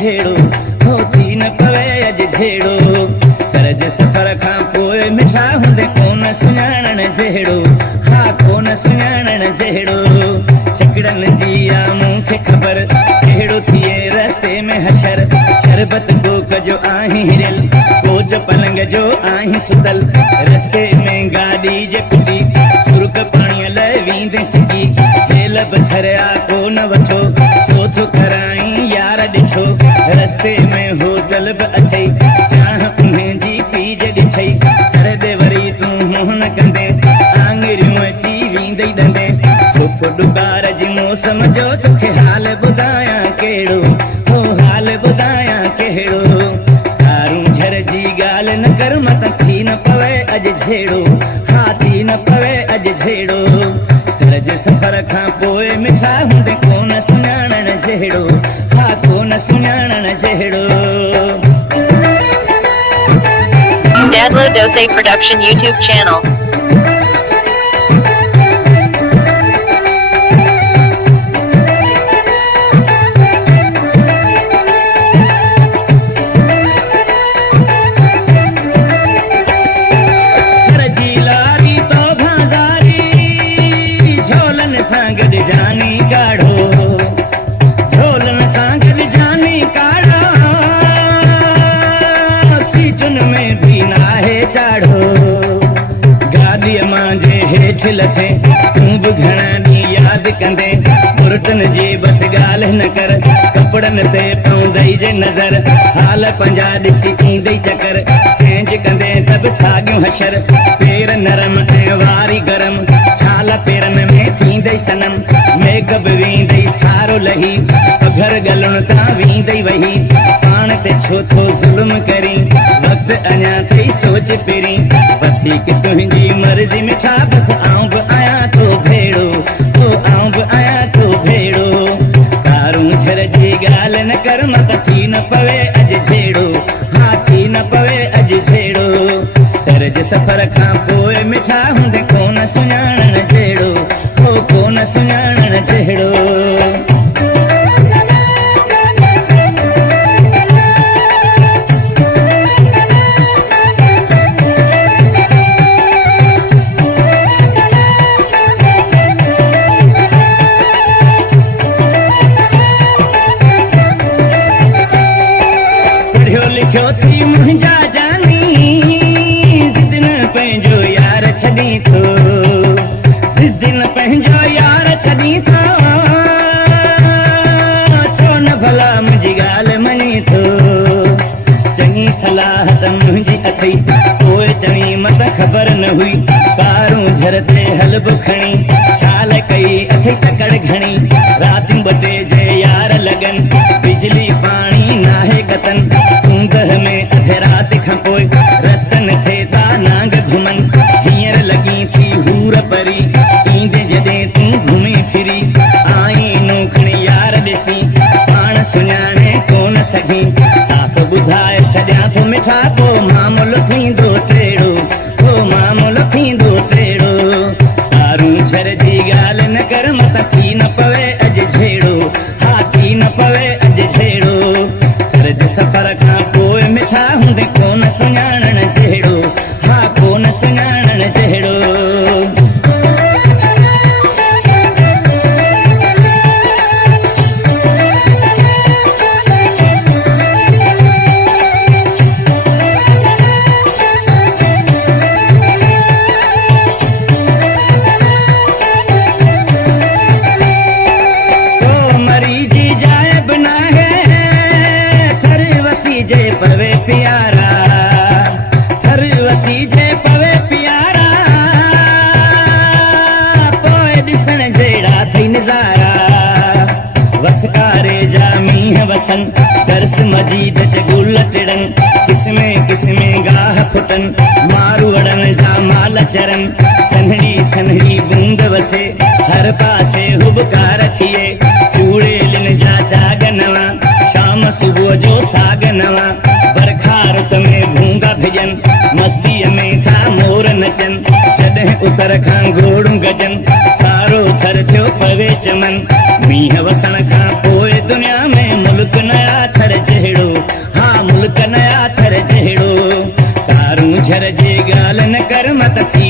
झेड़ो हो थी न पवे अज झेड़ो कर्ज सफर खां पोइ मिठा हूंदे कोन सुञाणण जहिड़ो हा कोन सुञाणण जहिड़ो छकड़नि जी आ मूंखे ख़बर कहिड़ो थिए रस्ते में हशर शरबत गोक जो आहीं हिरियल कोच पलंग जो आहीं सुतल रस्ते में गाॾी जे कुटी सुर्क पाणीअ लाइ वींदे सिगी तेल बथरिया कोन वठो सोच कराई यार ॾिठो रस्ते में होटल बि अथई चाह उन्हें जी पीज ॾिठई कर दे वरी तूं मुंहुं न कंदे आङिरियूं अची वींदई ॾंदे धुप डुकार जी मौसम जो तोखे हाल ॿुधायां कहिड़ो हो हाल ॿुधायां कहिड़ो तारूं झर जी ॻाल्हि न कर मत थी न पवे अॼु झेड़ो हा थी न पवे अॼु झेड़ो कर्ज सफर खां पोइ मिठा हूंदे कोन सुञाणण जहिड़ो हा कोन सुञाणण जहिड़ो Download Dose Production YouTube channel. लथे तूं बि घणा ॾींहं यादि कंदे मुर्तन जी बस ॻाल्हि न कर कपड़नि ते पवंदई जे नज़र हाल पंहिंजा ॾिसी ईंदई चकर चेंज कंदे त बि साॻियूं हशर पेर नरम ऐं वारी गरम छाल पेरनि में थींदई सनम मेघ बि वेंदई सारो लही घर गलुण तां वेंदई वही पाण ते छो थो ज़ुल्म करी वक़्तु अञा अथई सोच पहिरीं वधीक तुंहिंजी मर्ज़ी मिठा बसि आऊं बि आहियां तो भेड़ो ओ आऊं बि आहियां तो भेड़ो तारूं झर जी ॻाल्हि न कर मत थी न पवे अॼु झेड़ो हा थी न पवे अॼु झेड़ो कर्ज सफ़र खां पोइ मिठा हूंदे कोन सुञाणण जहिड़ो हो कोन सुञाणण जहिड़ो थी मुंहिंजा जानी ज़िद न पंहिंजो यार छॾी थो ज़िद न पंहिंजो यार छॾी थो छो न भला मुंहिंजी ॻाल्हि मञी थो चङी सलाह त मुंहिंजी अथई पोइ चवी मत ख़बर न हुई तारूं झर ते हलबो खणी छाल कई अथई तकड़ घणी रातियूं ॿ टे जे यार लॻनि बिजली पाणी नाहे कतन ऊंदह में अधे रात खां पोइ रस्तनि थे था नांग घुमनि हींअर लॻी थी हूर परी ईंदे जॾहिं तूं घुमी फिरी आई नूखणी यार ॾिसी पाण सुञाणे कोन सघी साफ़ ॿुधाए छॾियां थो मिठा पोइ मामूलो थींदो टेड़ो पोइ मामूलो थींदो टेड़ो तारूं झर जी ॻाल्हि न कर मत थी न पवे अॼु झेड़ो हा थी न पवे अॼु झेड़ो कर्ज सफ़र खां पोइ मिठा हूंदे कोन सुञाणण जहिड़ो हा कोन सुञाणण जहिड़ो पवे प्यारा थर वसी जे पवे प्यारा पोइ ॾिसण जहिड़ा थई नज़ारा वसकारे जा मींहं वसन दर्स मजीद जे गुल टिड़न किस्मे किस्मे गाह फुटन मारू अड़न जा माल चरन सन्हड़ी सन्हड़ी बूंद वसे हर पासे हुबकार थिए चूड़ेलिन जा जाग नवा शाम सुबुह जो साग नवा बरखा रुत में भूंगा भिजन मस्तीअ में था मोर नचन जॾहिं उतर खां घोड़ूं गजन सारो थर थियो पवे चमन मींहं वसण खां पोइ दुनिया में मुल्क नया थर जे आथर जहिड़ो कारूं झर जे ॻाल्हि न कर मत थी